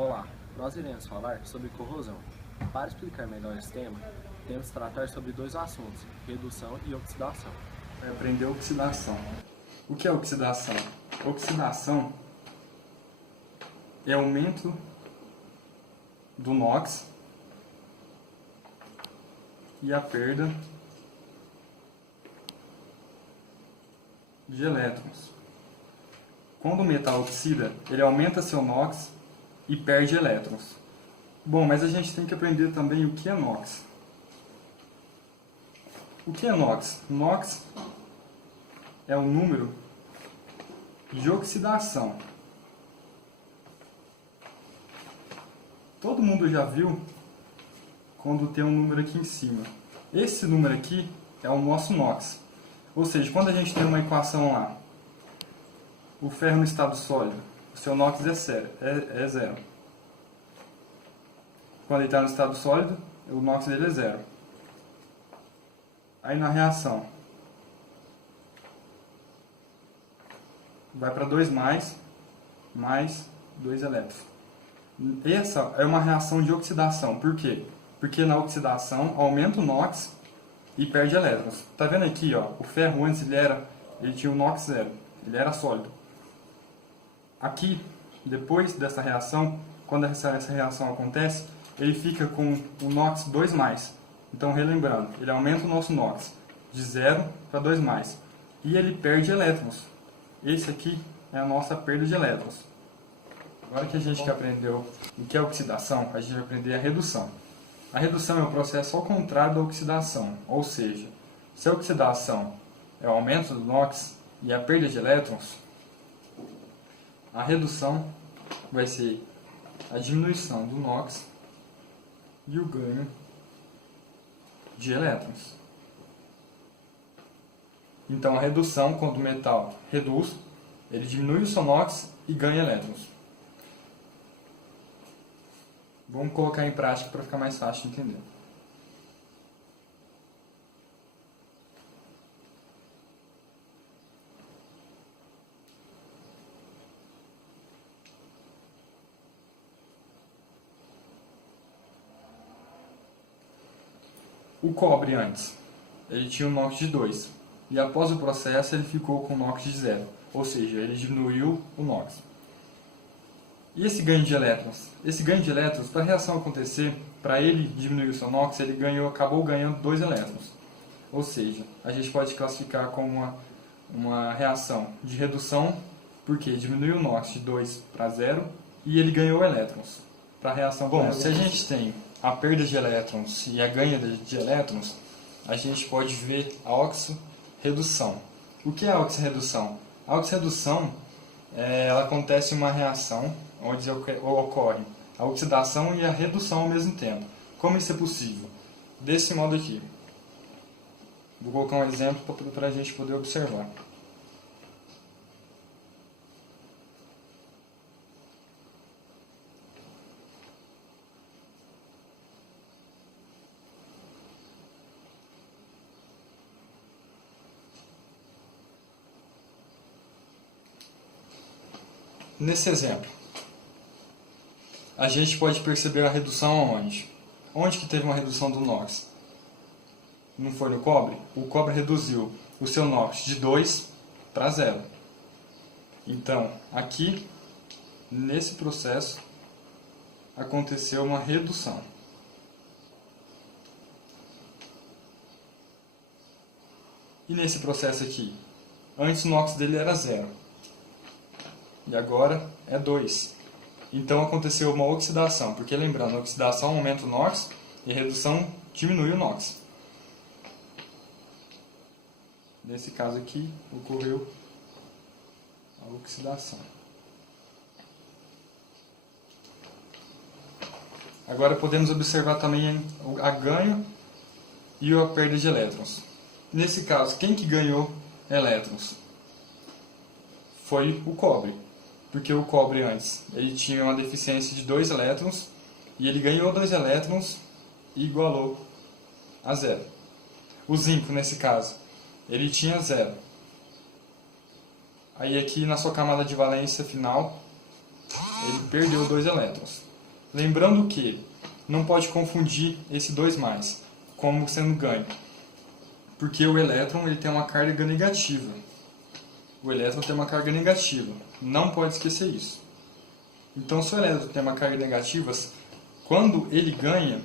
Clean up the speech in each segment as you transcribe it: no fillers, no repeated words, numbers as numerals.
Olá, nós iremos falar sobre corrosão. Para explicar melhor esse tema, temos que tratar sobre dois assuntos, redução e oxidação. Vai aprender oxidação. O que é oxidação? Oxidação é aumento do NOx e a perda de elétrons. Quando o metal oxida, ele aumenta seu NOx e perde elétrons. Bom, mas a gente tem que aprender também o que é NOx. O que é NOx? NOx é o número de oxidação. Todo mundo já viu quando tem um número aqui em cima. Esse número aqui é o nosso NOx. Ou seja, quando a gente tem uma equação lá, o ferro no estado sólido, o seu NOx é zero. Quando ele está no estado sólido, o NOx dele é zero. Aí na reação, vai para 2 mais 2 elétrons. Essa é uma reação de oxidação. Por quê? Porque na oxidação aumenta o NOx e perde elétrons. Tá vendo aqui, ó, o ferro antes ele tinha o NOx zero, ele era sólido. Aqui, depois dessa reação, quando essa reação acontece, ele fica com o NOx 2+. Então, relembrando, ele aumenta o nosso NOx de 0 para 2+. E ele perde elétrons. Esse aqui é a nossa perda de elétrons. Agora que a gente aprendeu o que é oxidação, a gente vai aprender a redução. A redução é o processo ao contrário da oxidação. Ou seja, se a oxidação é o aumento do NOx e a perda de elétrons, a redução vai ser a diminuição do NOx e o ganho de elétrons. Então, a redução, quando o metal reduz, ele diminui o seu NOx e ganha elétrons. Vamos colocar em prática para ficar mais fácil de entender. O cobre antes, ele tinha um NOx de 2, e após o processo ele ficou com NOx de 0, ou seja, ele diminuiu o NOx. E esse ganho de elétrons? Esse ganho de elétrons, para a reação acontecer, para ele diminuir o seu NOx, ele acabou ganhando 2 elétrons. Ou seja, a gente pode classificar como uma reação de redução, porque diminuiu o NOx de 2 para 0 e ele ganhou elétrons. Para a reação. Bom, se a gente tem a perda de elétrons e a ganha de elétrons, a gente pode ver a oxirredução. O que é a oxirredução? A oxirredução ela acontece em uma reação onde ocorre a oxidação e a redução ao mesmo tempo. Como isso é possível? Desse modo aqui. Vou colocar um exemplo para a gente poder observar. Nesse exemplo, a gente pode perceber a redução aonde? Onde que teve uma redução do NOx? Não foi no cobre? O cobre reduziu o seu NOx de 2 para 0. Então, aqui, nesse processo, aconteceu uma redução. E nesse processo aqui? Antes o NOx dele era 0. E agora é 2. Então aconteceu uma oxidação, porque lembrando, a oxidação aumenta o NOx e a redução diminui o NOx. Nesse caso aqui, ocorreu a oxidação. Agora podemos observar também a ganho e a perda de elétrons. Nesse caso, quem que ganhou elétrons? Foi o cobre. Porque o cobre antes ele tinha uma deficiência de 2 elétrons e ele ganhou 2 elétrons e igualou a 0. O zinco, nesse caso, ele tinha 0. Aí aqui na sua camada de valência final, ele perdeu 2 elétrons. Lembrando que não pode confundir esse 2+, como sendo ganho. Porque o elétron ele tem uma carga negativa. O elétron tem uma carga negativa. Não pode esquecer isso. Então, se o elétron tem uma carga negativa, quando ele ganha,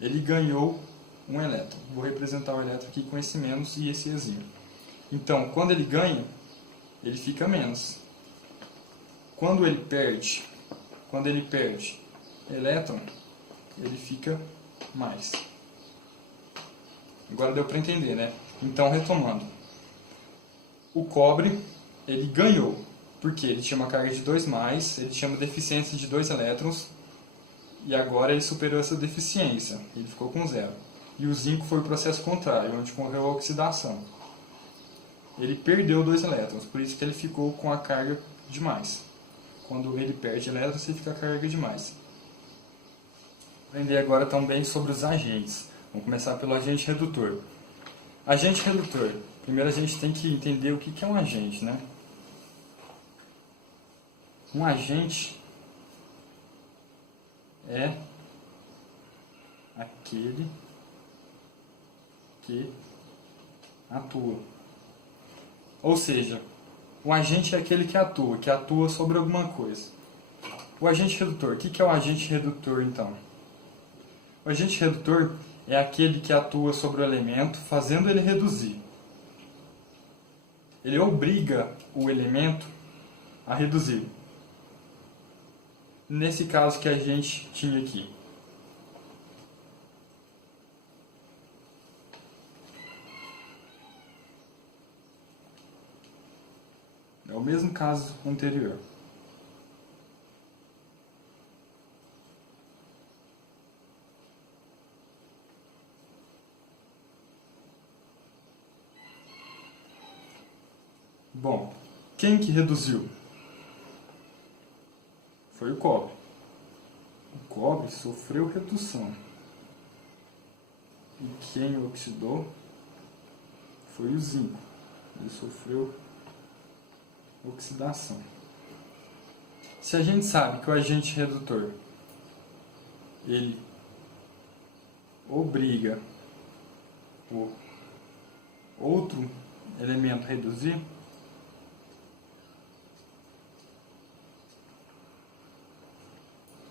ele ganhou um elétron. Vou representar o elétron aqui com esse menos e esse ezinho. Então, quando ele ganha, ele fica menos. Quando ele perde elétron, ele fica mais. Agora deu para entender, né? Então, retomando. O cobre, ele ganhou, porque ele tinha uma carga de 2+, ele tinha uma deficiência de 2 elétrons, e agora ele superou essa deficiência, ele ficou com 0. E o zinco foi o processo contrário, onde ocorreu a oxidação. Ele perdeu 2 elétrons, por isso que ele ficou com a carga de mais. Quando ele perde elétrons, ele fica com a carga de mais. Vou aprender agora também sobre os agentes. Vamos começar pelo agente redutor. Agente redutor. Primeiro a gente tem que entender o que é um agente, né? Um agente é aquele que atua. Ou seja, o agente é aquele que atua sobre alguma coisa. O agente redutor, o que é o agente redutor então? O agente redutor é aquele que atua sobre o elemento, fazendo ele reduzir. Ele obriga o elemento a reduzir. Nesse caso que a gente tinha aqui. É o mesmo caso anterior. Bom, quem que reduziu? Foi o cobre. O cobre sofreu redução. E quem oxidou foi o zinco. Ele sofreu oxidação. Se a gente sabe que o agente redutor ele obriga o outro elemento a reduzir,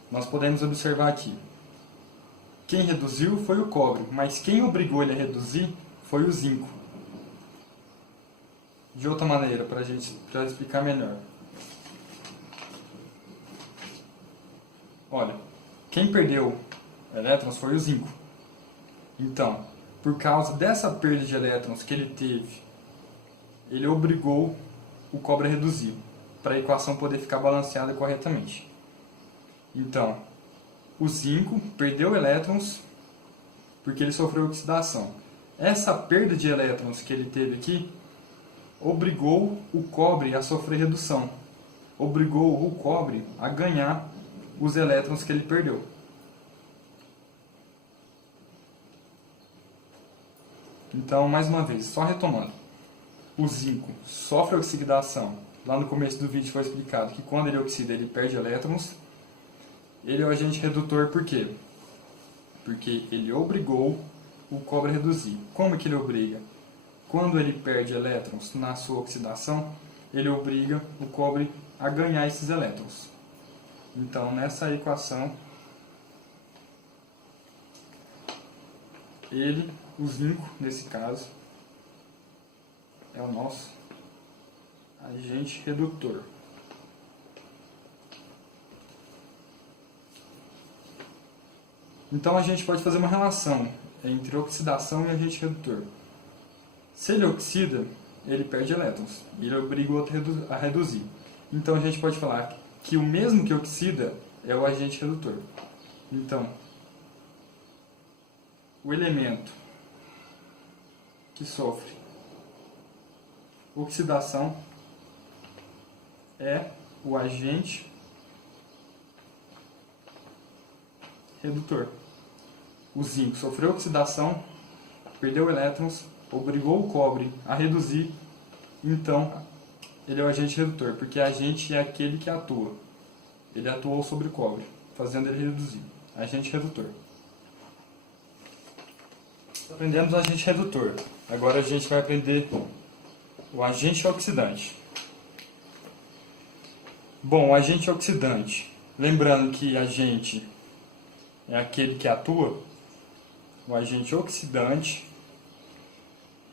nós podemos observar aqui. Quem reduziu foi o cobre, mas quem obrigou ele a reduzir foi o zinco. De outra maneira, para explicar melhor. Olha, quem perdeu elétrons foi o zinco. Então, por causa dessa perda de elétrons que ele teve, ele obrigou o cobre a reduzir, para a equação poder ficar balanceada corretamente. Então, o zinco perdeu elétrons porque ele sofreu oxidação. Essa perda de elétrons que ele teve aqui obrigou o cobre a sofrer redução. Obrigou o cobre a ganhar os elétrons que ele perdeu. Então, mais uma vez, só retomando. O zinco sofre oxidação. Lá no começo do vídeo foi explicado que quando ele oxida, ele perde elétrons. Ele é o agente redutor por quê? Porque ele obrigou o cobre a reduzir. Como que ele obriga? Quando ele perde elétrons na sua oxidação, ele obriga o cobre a ganhar esses elétrons. Então, nessa equação, o zinco, nesse caso, é o nosso agente redutor. Então, a gente pode fazer uma relação entre oxidação e agente redutor. Se ele oxida, ele perde elétrons e ele obriga o outro a reduzir. Então, a gente pode falar que o mesmo que oxida é o agente redutor. Então, o elemento que sofre oxidação é o agente redutor. O zinco sofreu oxidação, perdeu elétrons, obrigou o cobre a reduzir, então ele é o agente redutor, porque agente é aquele que atua. ele atuou sobre o cobre, fazendo ele reduzir. Agente redutor. Aprendemos o agente redutor. Agora a gente vai aprender o agente oxidante. Bom, o agente oxidante, lembrando que agente é aquele que atua, o agente oxidante,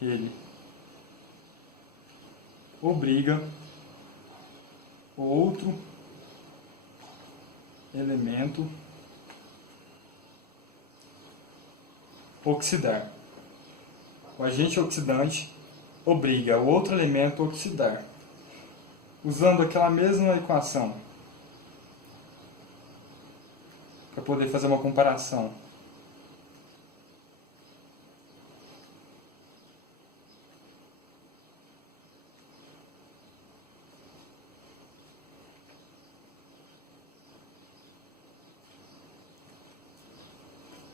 ele obriga o outro elemento a oxidar. O agente oxidante obriga o outro elemento a oxidar. Usando aquela mesma equação, para poder fazer uma comparação.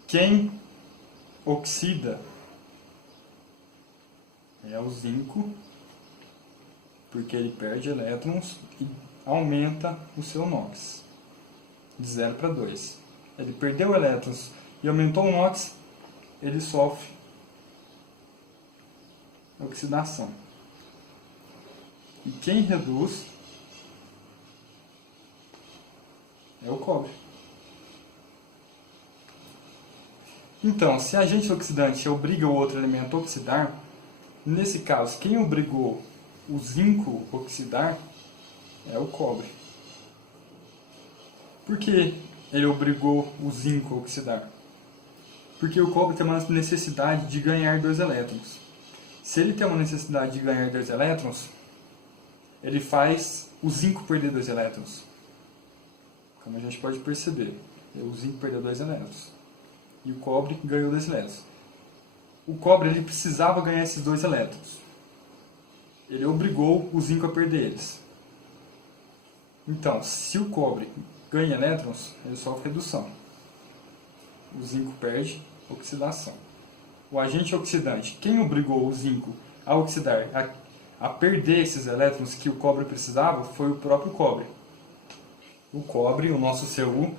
Quem oxida é o zinco, porque ele perde elétrons e aumenta o seu NOx de 0 para 2. Ele perdeu elétrons e aumentou o NOx, ele sofre oxidação. E quem reduz é o cobre. Então, se agente oxidante obriga o outro elemento a oxidar, nesse caso, quem obrigou o zinco a oxidar é o cobre. Por que ele obrigou o zinco a oxidar? Porque o cobre tem uma necessidade de ganhar 2 elétrons. Se ele tem uma necessidade de ganhar 2 elétrons, ele faz o zinco perder 2 elétrons. Como a gente pode perceber, o zinco perdeu 2 elétrons. E o cobre ganhou 2 elétrons. O cobre ele precisava ganhar esses 2 elétrons. Ele obrigou o zinco a perder eles. Então, se o cobre ganha elétrons, ele sofre redução. O zinco perde oxidação. O agente oxidante, quem obrigou o zinco a oxidar, a perder esses elétrons que o cobre precisava, foi o próprio cobre. O cobre, o nosso Cu,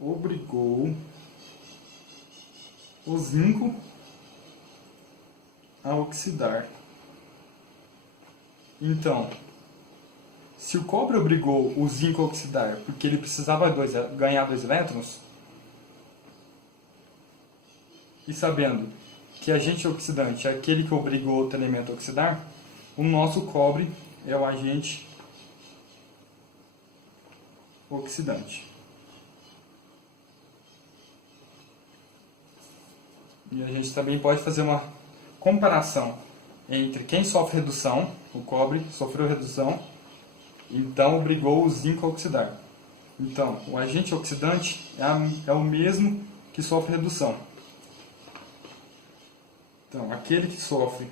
obrigou o zinco a oxidar. Então, se o cobre obrigou o zinco a oxidar porque ele precisava ganhar 2 elétrons, e sabendo que agente oxidante é aquele que obriga o outro elemento a oxidar, o nosso cobre é o agente oxidante. E a gente também pode fazer uma comparação entre quem sofre redução, o cobre sofreu redução, então obrigou o zinco a oxidar. Então, o agente oxidante é o mesmo que sofre redução. Então, aquele que sofre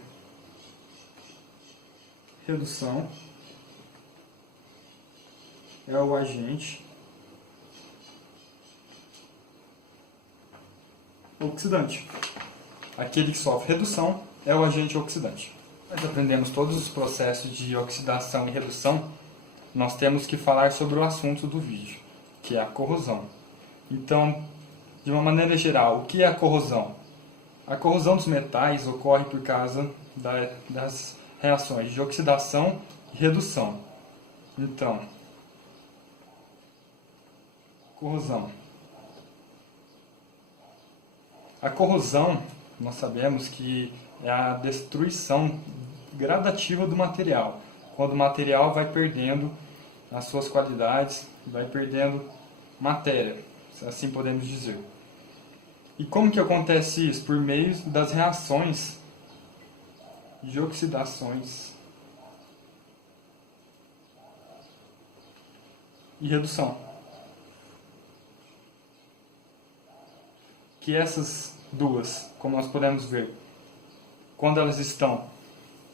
redução é o agente oxidante. Aquele que sofre redução é o agente oxidante. Nós aprendemos todos os processos de oxidação e redução. Nós temos que falar sobre o assunto do vídeo, que é a corrosão. Então, de uma maneira geral, o que é a corrosão? A corrosão dos metais ocorre por causa das reações de oxidação e redução. Então, corrosão. A corrosão, nós sabemos que é a destruição gradativa do material. Quando o material vai perdendo as suas qualidades, vai perdendo matéria, assim podemos dizer. E como que acontece isso? Por meio das reações de oxidações e redução. Que essas duas, como nós podemos ver, quando elas estão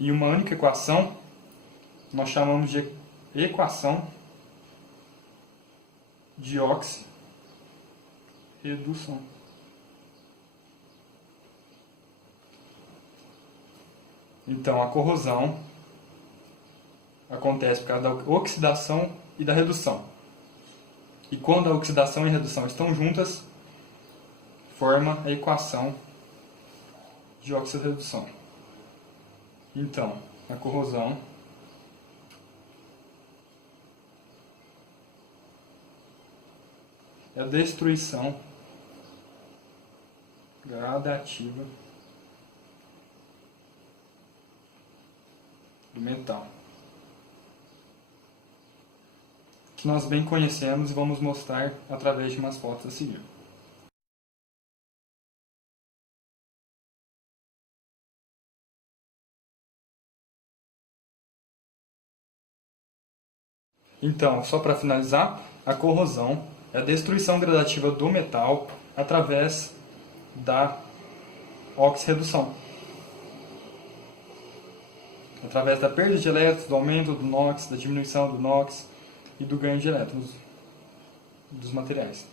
em uma única equação, nós chamamos de equação de oxirredução. Então, a corrosão acontece por causa da oxidação e da redução. E quando a oxidação e a redução estão juntas, forma a equação de oxirredução. Então, a corrosão é a destruição gradativa do metal, que nós bem conhecemos e vamos mostrar através de umas fotos a seguir. Então, só para finalizar, a corrosão é a destruição gradativa do metal através da oxirredução. Através da perda de elétrons, do aumento do NOx, da diminuição do NOx e do ganho de elétrons dos materiais.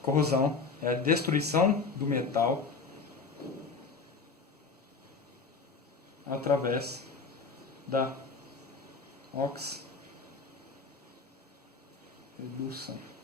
Corrosão é a destruição do metal através da oxirredução.